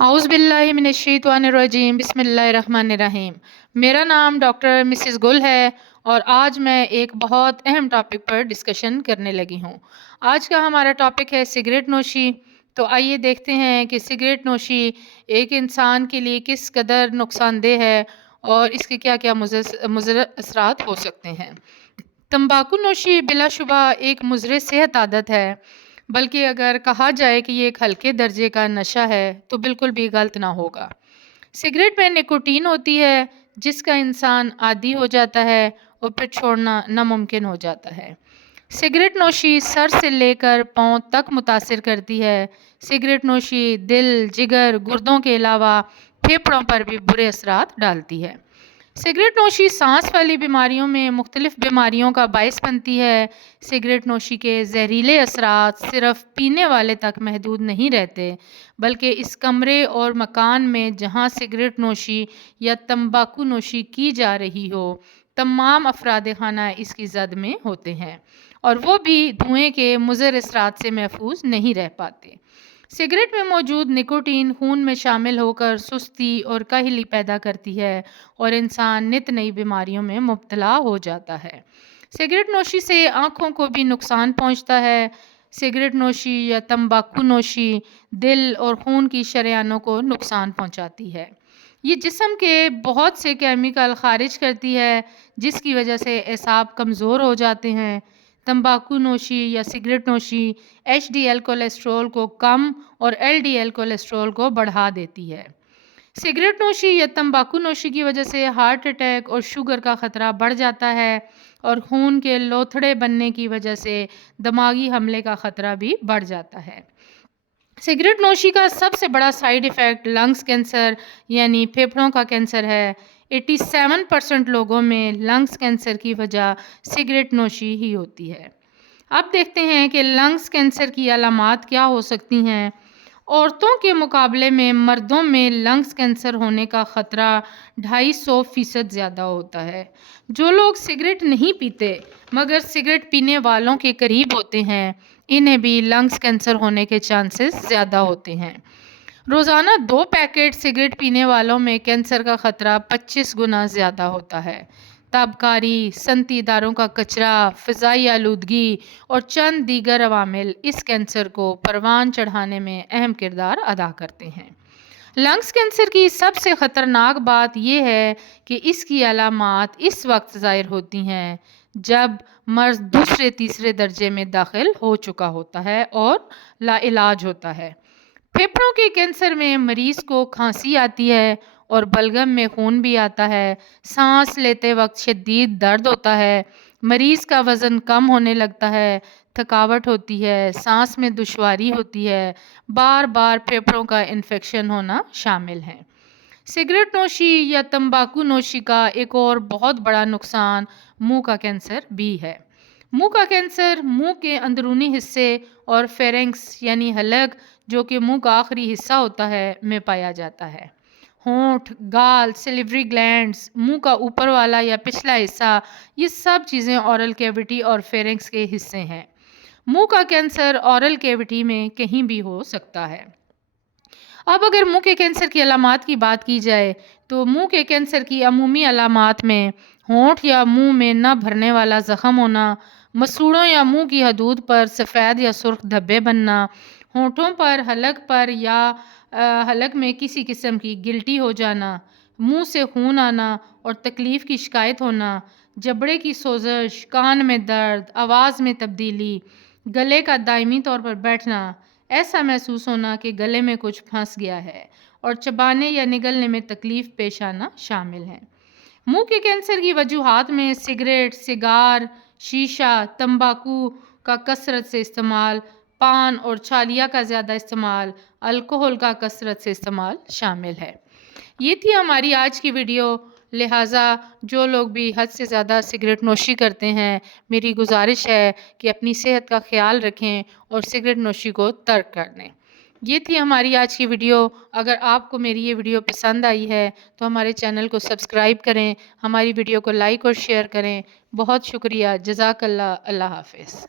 اعوذ باللہ من الشیطان الرجیم، بسم اللہ الرحمن الرحیم۔ میرا نام ڈاکٹر مسز گل ہے اور آج میں ایک بہت اہم ٹاپک پر ڈسکشن کرنے لگی ہوں۔ آج کا ہمارا ٹاپک ہے سگریٹ نوشی۔ تو آئیے دیکھتے ہیں کہ سگریٹ نوشی ایک انسان کے لیے کس قدر نقصان دہ ہے اور اس کے کیا کیا مضر اثرات ہو سکتے ہیں۔ تمباکو نوشی بلا شبہ ایک مضر صحت عادت ہے، بلکہ اگر کہا جائے کہ یہ ایک ہلکے درجے کا نشہ ہے تو بالکل بھی غلط نہ ہوگا۔ سگریٹ میں نکوٹین ہوتی ہے جس کا انسان عادی ہو جاتا ہے اور پھر چھوڑنا ناممکن ہو جاتا ہے۔ سگریٹ نوشی سر سے لے کر پاؤں تک متاثر کرتی ہے۔ سگریٹ نوشی دل، جگر، گردوں کے علاوہ پھیپھڑوں پر بھی برے اثرات ڈالتی ہے۔ سگریٹ نوشی سانس والی بیماریوں میں مختلف بیماریوں کا باعث بنتی ہے۔ سگریٹ نوشی کے زہریلے اثرات صرف پینے والے تک محدود نہیں رہتے، بلکہ اس کمرے اور مکان میں جہاں سگریٹ نوشی یا تمباکو نوشی کی جا رہی ہو، تمام افراد خانہ اس کی زد میں ہوتے ہیں اور وہ بھی دھوئیں کے مضر اثرات سے محفوظ نہیں رہ پاتے۔ سگریٹ میں موجود نکوٹین خون میں شامل ہو کر سستی اور کاہلی پیدا کرتی ہے اور انسان نت نئی بیماریوں میں مبتلا ہو جاتا ہے۔ سگریٹ نوشی سے آنکھوں کو بھی نقصان پہنچتا ہے۔ سگریٹ نوشی یا تمباکو نوشی دل اور خون کی شریانوں کو نقصان پہنچاتی ہے۔ یہ جسم کے بہت سے کیمیکل خارج کرتی ہے جس کی وجہ سے اعصاب کمزور ہو جاتے ہیں۔ تمباکو نوشی یا سگریٹ نوشی ایچ ڈی ایل کولیسٹرول کو کم اور ایل ڈی ایل کولیسٹرول کو بڑھا دیتی ہے۔ سگریٹ نوشی یا تمباکو نوشی کی وجہ سے ہارٹ اٹیک اور شوگر کا خطرہ بڑھ جاتا ہے اور خون کے لوتھڑے بننے کی وجہ سے دماغی حملے کا خطرہ بھی بڑھ جاتا ہے۔ سگریٹ نوشی کا سب سے بڑا سائیڈ ایفیکٹ لنگز کینسر یعنی پھیپھڑوں کا کینسر ہے۔ 87% لوگوں میں لنگز کینسر کی وجہ سگریٹ نوشی ہی ہوتی ہے۔ اب دیکھتے ہیں کہ لنگز کینسر کی علامات کیا ہو سکتی ہیں۔ عورتوں کے مقابلے میں مردوں میں لنگز کینسر ہونے کا خطرہ 250% زیادہ ہوتا ہے۔ جو لوگ سگریٹ نہیں پیتے مگر سگریٹ پینے والوں کے قریب ہوتے ہیں، انہیں بھی لنگز کینسر ہونے کے چانسز زیادہ ہوتے ہیں۔ روزانہ 2 پیکٹ سگریٹ پینے والوں میں کینسر کا خطرہ 25 گنا زیادہ ہوتا ہے۔ تابکاری، صنعتی اداروں کا کچرا، فضائی آلودگی اور چند دیگر عوامل اس کینسر کو پروان چڑھانے میں اہم کردار ادا کرتے ہیں۔ لنگز کینسر کی سب سے خطرناک بات یہ ہے کہ اس کی علامات اس وقت ظاہر ہوتی ہیں جب مرض دوسرے تیسرے درجے میں داخل ہو چکا ہوتا ہے اور لا علاج ہوتا ہے۔ پھیپھڑوں کے کینسر میں مریض کو کھانسی آتی ہے اور بلغم میں خون بھی آتا ہے۔ سانس لیتے وقت شدید درد ہوتا ہے۔ مریض کا وزن کم ہونے لگتا ہے، تھکاوٹ ہوتی ہے، سانس میں دشواری ہوتی ہے، بار بار پھیپھڑوں کا انفیکشن ہونا شامل ہے۔ سگریٹ نوشی یا تمباکو نوشی کا ایک اور بہت بڑا نقصان منہ کا کینسر بھی ہے۔ منہ کا کینسر منہ کے اندرونی حصے اور فیرنکس یعنی حلق جو کہ منہ کا آخری حصہ ہوتا ہے میں پایا جاتا ہے۔ ہونٹ، گال، سلیوری گلینڈز، منہ کا اوپر والا یا پچھلا حصہ، یہ سب چیزیں اورل کیویٹی اور فیرنکس کے حصے ہیں۔ منہ کا کینسر اورل کیویٹی میں کہیں بھی ہو سکتا ہے۔ اب اگر منہ کے کینسر کی علامات کی بات کی جائے تو منہ کے کینسر کی عمومی علامات میں ہونٹ یا منہ میں نہ بھرنے والا زخم ہونا، مسوڑوں یا منہ کی حدود پر سفید یا سرخ دھبے بننا، ہونٹوں پر، حلق پر یا حلق میں کسی قسم کی گلٹی ہو جانا، منہ سے خون آنا اور تکلیف کی شکایت ہونا، جبڑے کی سوزش، کان میں درد، آواز میں تبدیلی، گلے کا دائمی طور پر بیٹھنا، ایسا محسوس ہونا کہ گلے میں کچھ پھنس گیا ہے اور چبانے یا نگلنے میں تکلیف پیش آنا شامل ہیں۔ منہ کے کینسر کی وجوہات میں سگریٹ، سگار، شیشہ، تمباکو کا کثرت سے استعمال، پان اور چھالیا کا زیادہ استعمال، الکحل کا کثرت سے استعمال شامل ہے۔ یہ تھی ہماری آج کی ویڈیو، لہٰذا جو لوگ بھی حد سے زیادہ سگریٹ نوشی کرتے ہیں، میری گزارش ہے کہ اپنی صحت کا خیال رکھیں اور سگریٹ نوشی کو ترک کر دیں۔ یہ تھی ہماری آج کی ویڈیو۔ اگر آپ کو میری یہ ویڈیو پسند آئی ہے تو ہمارے چینل کو سبسکرائب کریں، ہماری ویڈیو کو لائک اور شیئر کریں۔ بہت شکریہ، جزاک اللہ، اللہ حافظ۔